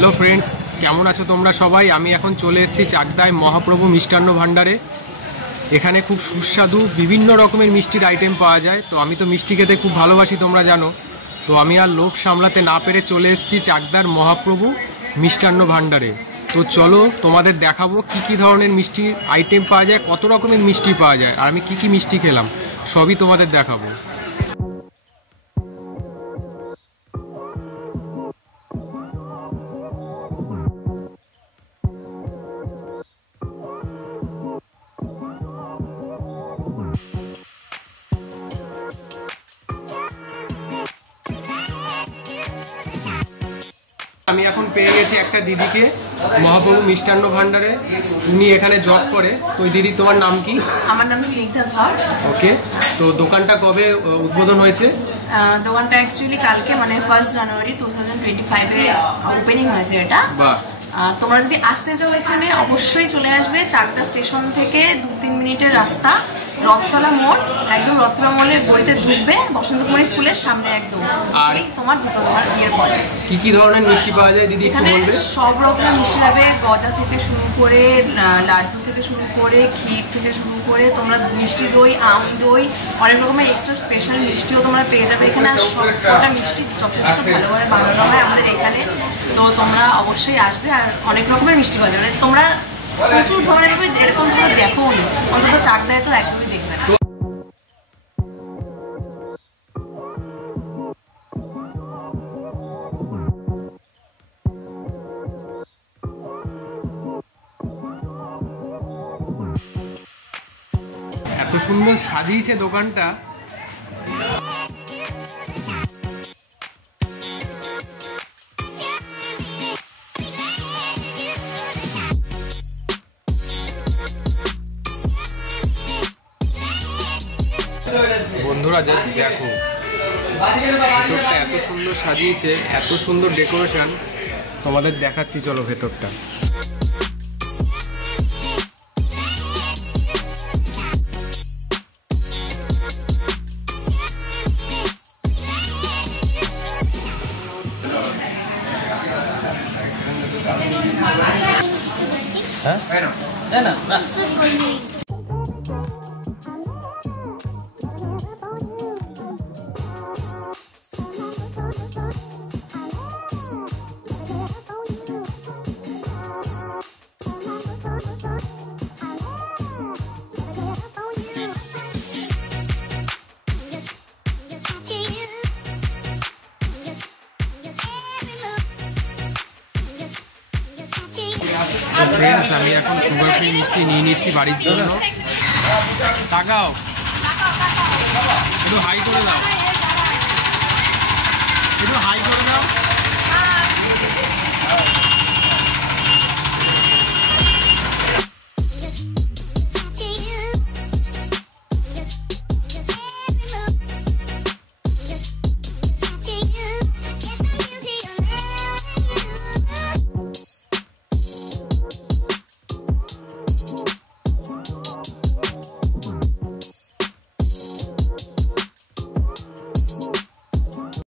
Hello friends, কেমন আছো তোমরা সবাই? আমি এখন চলে এসেছি চাকদায় মহাপ্রভু মিষ্টান্ন ভাণ্ডারে। এখানে খুব সুস্বাদু বিভিন্ন রকমের মিষ্টির আইটেম পাওয়া যায়। তো আমি তো মিষ্টি খেতে খুব ভালোবাসি, তোমরা জানো। তো আমি আর লোভ সামলাতে না পেরে চলে এসেছি চাকদার মহাপ্রভু মিষ্টান্ন ভাণ্ডারে। তো চলো তোমাদের দেখাবো কি কি ধরনের মিষ্টির আইটেম পাওয়া যায়, কত রকমের মিষ্টি পাওয়া যায়, আর আমি কি কি মিষ্টি খেলাম সবই তোমাদের দেখাবো। আমি এখন পেয়ে গেছি একটা দিদিকে মহাপ্রভু মিষ্টান্ন ভাণ্ডারে। উনি এখানে জব করে। তো ওই দিদি, তোমার নাম কি? আমার নাম স্নিগ্ধা ধর। ওকে, তো দোকানটা কবে উদ্বোধন হয়েছে? দোকানটা অ্যাকচুয়ালি কালকে মানে 1 জানুয়ারি 2025-এ ওপেনিং হয়েছে এটা। বাহ। তোমরা যদি আসতে চাও এখানে অবশ্যই চলে আসবে। চাকদা স্টেশন থেকে 2-3 মিনিটের রাস্তা, রথতলা মোড়, একদম রথতলা মোড়ের গলিতে ঢুকবে, বসন্ত কুমারী স্কুলের সামনে একদম। আর তোমার তোমার বিয়ের পরে কি কি ধরনের মিষ্টি পাওয়া যায় দিদি? এখানে সব রকমের মিষ্টি পাবে, গজা থেকে শুরু করে লাড্ডু থেকে শুরু করে ক্ষীর থেকে শুরু করে তোমরা মিষ্টি দই, আম দই, অনেক রকমের এক্সট্রা স্পেশাল মিষ্টিও তোমরা পেয়ে যাবে এখানে। আর সবকটা মিষ্টি যথেষ্ট ভালোভাবে বানানো হয় আমাদের এখানে। তো তোমরা অবশ্যই আসবে, আর অনেক রকমের মিষ্টি পাওয়া যাবে। তোমরা প্রচুর ধরনের পাবে, এরকম তোমরা দেখো নি, অন্তত চাকদায় তো একদমই দেখবে না। এত সুন্দর সাজিয়েছে দোকানটা। বন্ধুরা জাস্ট দেখো, ভেতরটা এত সুন্দর সাজিয়েছে, এত সুন্দর ডেকোরেশন। তোমাদের দেখাচ্ছি, চলো ভেতরটা। ফ্রেন্ডস, আমি এখন সুগার ফ্রি মিষ্টি নিয়ে নিচ্ছি বাড়ির জন্য। তাকাও, একটু হাই করে দাও, একটু হাই করে দাও।